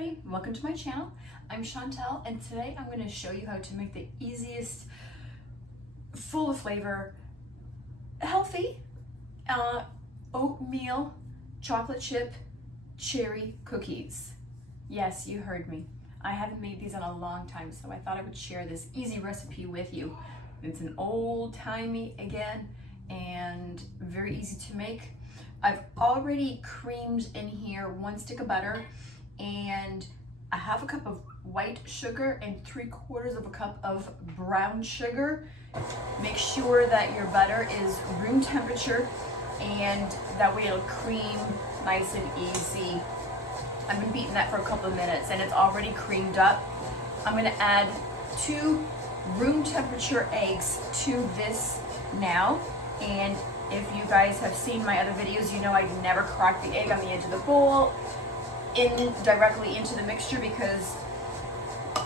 everybody, welcome to my channel. I'm Chantal, and today I'm going to show you how to make the easiest, full of flavor, healthy oatmeal chocolate chip cherry cookies. Yes, you heard me. I haven't made these in a long time, so I thought I would share this easy recipe with you. It's an old-timey again and very easy to make. I've already creamed in here 1 stick of butter and a half a cup of white sugar and 3/4 of a cup of brown sugar. Make sure that your butter is room temperature, and that way it'll cream nice and easy. I've been beating that for a couple of minutes and it's already creamed up. I'm gonna add 2 room temperature eggs to this now, and if you guys have seen my other videos, you know I never crack the egg on the edge of the bowl directly into the mixture, because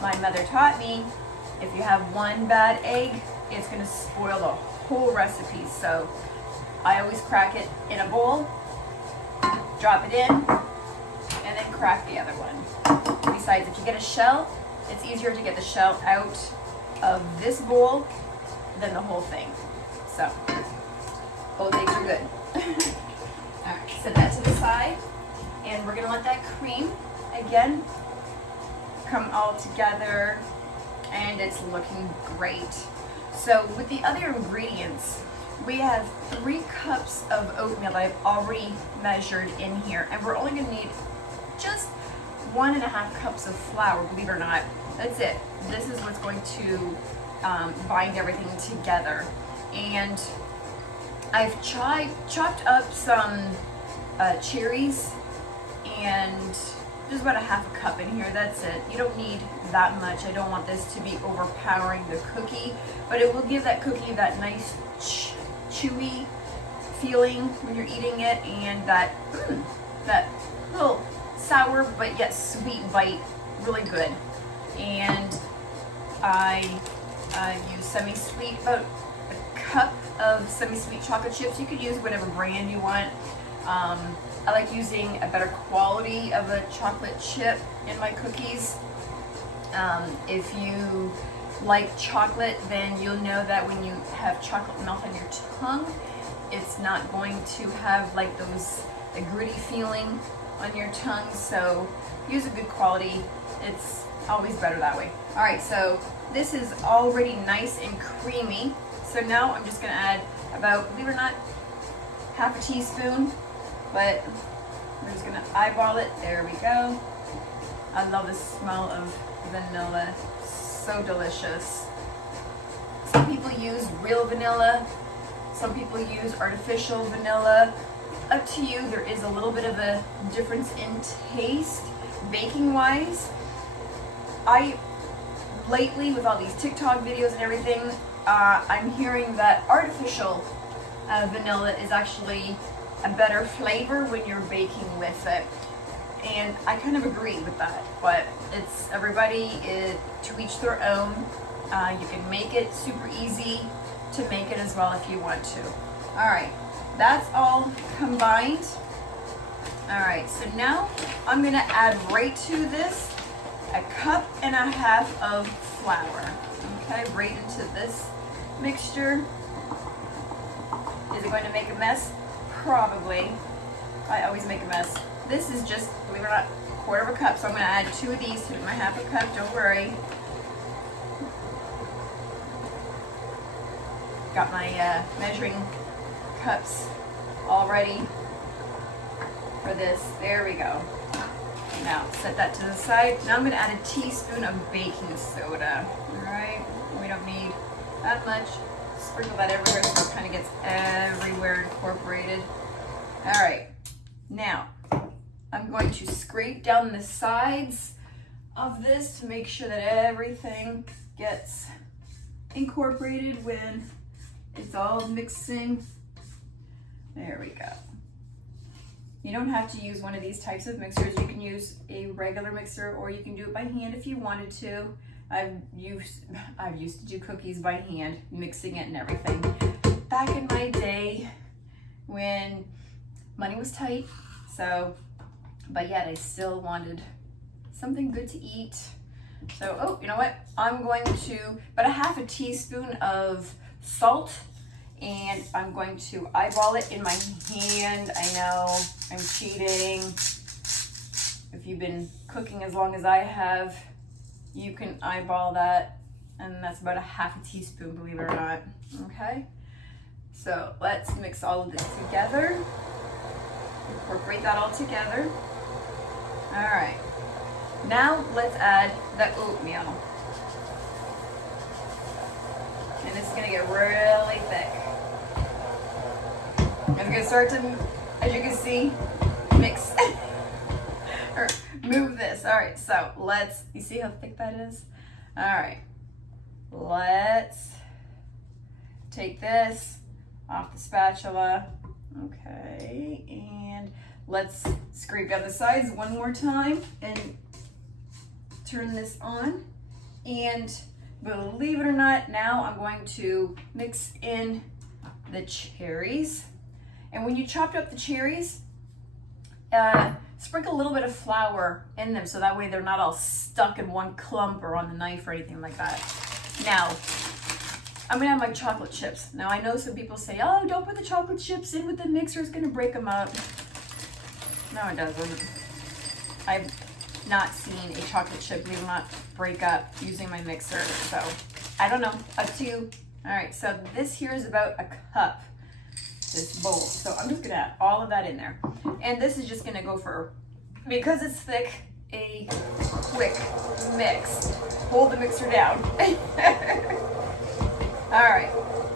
my mother taught me if you have one bad egg, it's going to spoil the whole recipe. So I always crack it in a bowl, drop it in, and then crack the other one. Besides, if you get a shell, it's easier to get the shell out of this bowl than the whole thing. So both eggs are good. All right, set that to the side, and we're gonna let that cream again come all together, and it's looking great. So with the other ingredients, we have 3 cups of oatmeal that I've already measured in here, and we're only gonna need just 1.5 cups of flour, believe it or not. That's it. This is what's going to bind everything together. And I've chopped up some cherries, and there's about 1/2 cup in here. That's it. You don't need that much. I don't want this to be overpowering the cookie, but it will give that cookie that nice chewy feeling when you're eating it, and that little sour but yet sweet bite. Really good. And I use semi-sweet, about a cup of semi-sweet chocolate chips. You could use whatever brand you want. I like using a better quality of a chocolate chip in my cookies. If you like chocolate, then you'll know that when you have chocolate melt on your tongue, it's not going to have like a gritty feeling on your tongue. So use a good quality. It's always better that way. All right, so this is already nice and creamy. So now I'm just gonna add about, believe it or not, 1/2 teaspoon, but we're just gonna eyeball it. There we go. I love the smell of vanilla, so delicious. Some people use real vanilla, some people use artificial vanilla. Up to you. There is a little bit of a difference in taste, baking wise. Lately, with all these TikTok videos and everything, I'm hearing that artificial vanilla is actually a better flavor when you're baking with it. And I kind of agree with that, but it's everybody to each their own. You can make it super easy to make it as well if you want to. All right, that's all combined. All right, so now I'm gonna add right to this 1.5 cups of flour. Okay, right into this mixture. Is it going to make a mess? Probably. I always make a mess. This is just, believe it or not, 1/4 cup, so I'm going to add 2 of these to my 1/2 cup, don't worry. Got my measuring cups all ready for this. There we go. Now set that to the side. Now I'm going to add a teaspoon of baking soda. Alright, we don't need that much. Sprinkle that everywhere so it kind of gets everywhere incorporated. Alright, now I'm going to scrape down the sides of this to make sure that everything gets incorporated when it's all mixing. There we go. You don't have to use one of these types of mixers. You can use a regular mixer, or you can do it by hand if you wanted to. I've used to do cookies by hand, mixing it and everything. Back in my day when money was tight, so, but yet I still wanted something good to eat. So, oh, you know what? I'm going to, about a half a teaspoon of salt, and I'm going to eyeball it in my hand. I know I'm cheating. If you've been cooking as long as I have, you can eyeball that, and that's about a half a teaspoon, believe it or not. Okay, so let's mix all of this together. Incorporate that all together. All right, now let's add the oatmeal. And it's gonna get really thick. It's gonna start to, as you can see, mix or move this. All right, so let's, you see how thick that is? All right, let's take this off the spatula. Okay, and let's scrape down the sides one more time and turn this on. And believe it or not, now I'm going to mix in the cherries. And when you chopped up the cherries, sprinkle a little bit of flour in them so that way they're not all stuck in one clump or on the knife or anything like that. Now, I'm gonna have my chocolate chips. Now I know some people say, oh, don't put the chocolate chips in with the mixer, it's gonna break them up. No, it doesn't. I've not seen a chocolate chip will not break up using my mixer, so I don't know, up to you. All right, so this here is about a cup, this bowl. So I'm just gonna add all of that in there. And this is just gonna go for, because it's thick, a quick mix. Hold the mixer down. All right,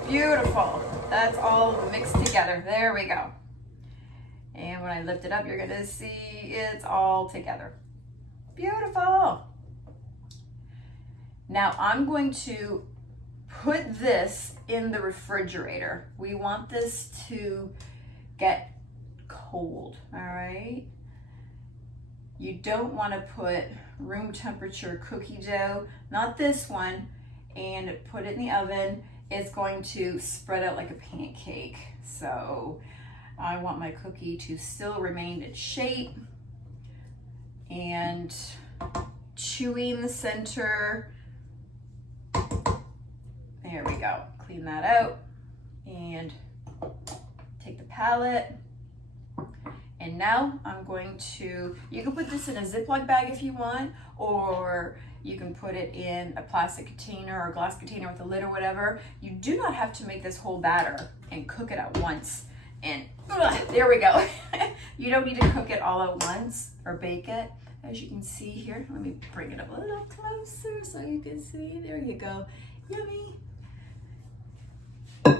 beautiful. That's all mixed together. There we go. And when I lift it up, you're gonna see it's all together. Beautiful. Now I'm going to put this in the refrigerator. We want this to get cold, all right? You don't want to put room temperature cookie dough, not this one, and put it in the oven. It's going to spread out like a pancake. So I want my cookie to still remain its shape and chewy in the center. There we go. Clean that out and take the palette. And now I'm going to, you can put this in a Ziploc bag if you want, or you can put it in a plastic container or a glass container with a lid or whatever. You do not have to make this whole batter and cook it at once. And there we go. You don't need to cook it all at once or bake it. As you can see here, let me bring it up a little closer so you can see. There you go. Yummy.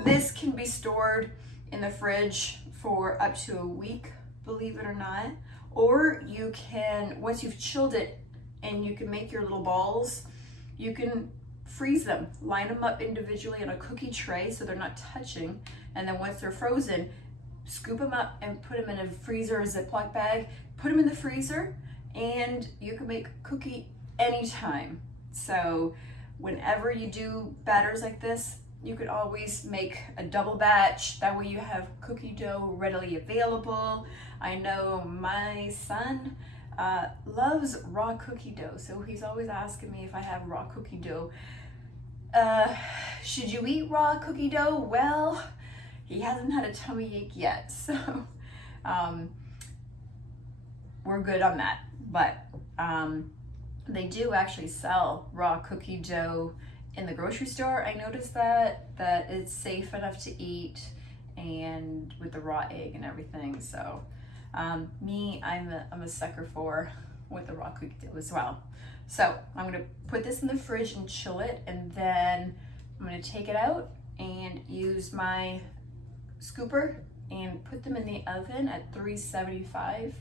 This can be stored in the fridge for up to a week, believe it or not. Or you can, once you've chilled it and you can make your little balls, you can freeze them, line them up individually on a cookie tray so they're not touching. And then once they're frozen, scoop them up and put them in a freezer or Ziploc bag, put them in the freezer, and you can make cookie anytime. So whenever you do batters like this, you could always make a double batch. That way you have cookie dough readily available. I know my son loves raw cookie dough, so he's always asking me if I have raw cookie dough. Should you eat raw cookie dough? Well, he hasn't had a tummy ache yet, so we're good on that. But they do actually sell raw cookie dough in the grocery store. I noticed that it's safe enough to eat, and with the raw egg and everything. So I'm a sucker for with the raw cookie dough as well. So I'm gonna put this in the fridge and chill it, and then I'm gonna take it out and use my scooper and put them in the oven at 375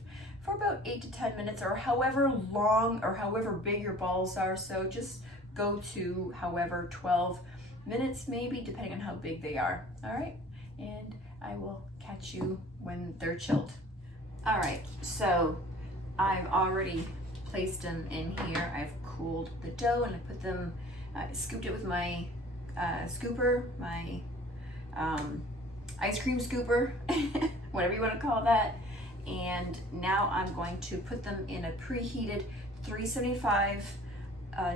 for about 8 to 10 minutes, or however long or however big your balls are. So just go to however 12 minutes maybe, depending on how big they are. All right, and I will catch you when they're chilled. All right, so I've already placed them in here. I've cooled the dough and I put them, scooped it with my scooper, my ice cream scooper, whatever you want to call that. And now I'm going to put them in a preheated 375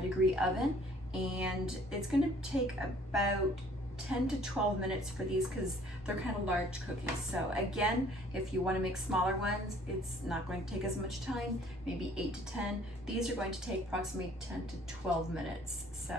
degree oven, and it's going to take about 10 to 12 minutes for these because they're kind of large cookies. So again, if you want to make smaller ones, it's not going to take as much time, maybe 8 to 10. These are going to take approximately 10 to 12 minutes. So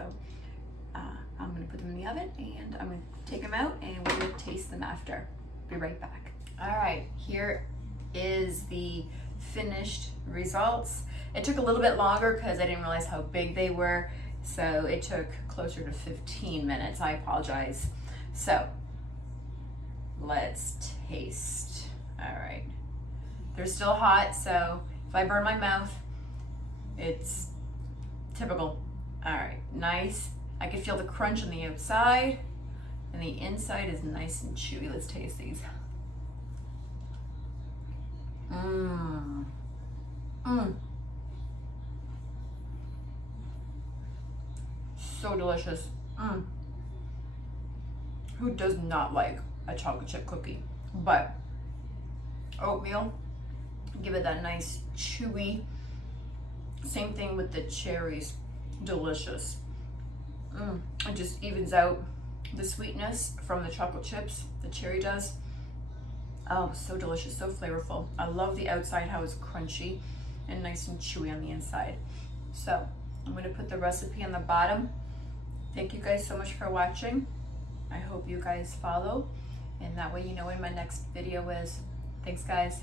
I'm going to put them in the oven, and I'm going to take them out, and we're going to taste them after. Be right back. All right, here is the finished results. It took a little bit longer because I didn't realize how big they were, so it took closer to 15 minutes. I apologize. So let's taste. All right, they're still hot, so if I burn my mouth, it's typical. All right, nice. I can feel the crunch on the outside, and the inside is nice and chewy. Let's taste these. Mmm. Mmm. So delicious. Mmm. Who does not like a chocolate chip cookie? But oatmeal, give it that nice chewy. Same thing with the cherries. Delicious. It just evens out the sweetness from the chocolate chips. The cherry does. Oh, so delicious, so flavorful. I love the outside, how it's crunchy and nice and chewy on the inside. So I'm going to put the recipe on the bottom. Thank you guys so much for watching. I hope you guys follow, and that way you know when my next video is. Thanks, guys.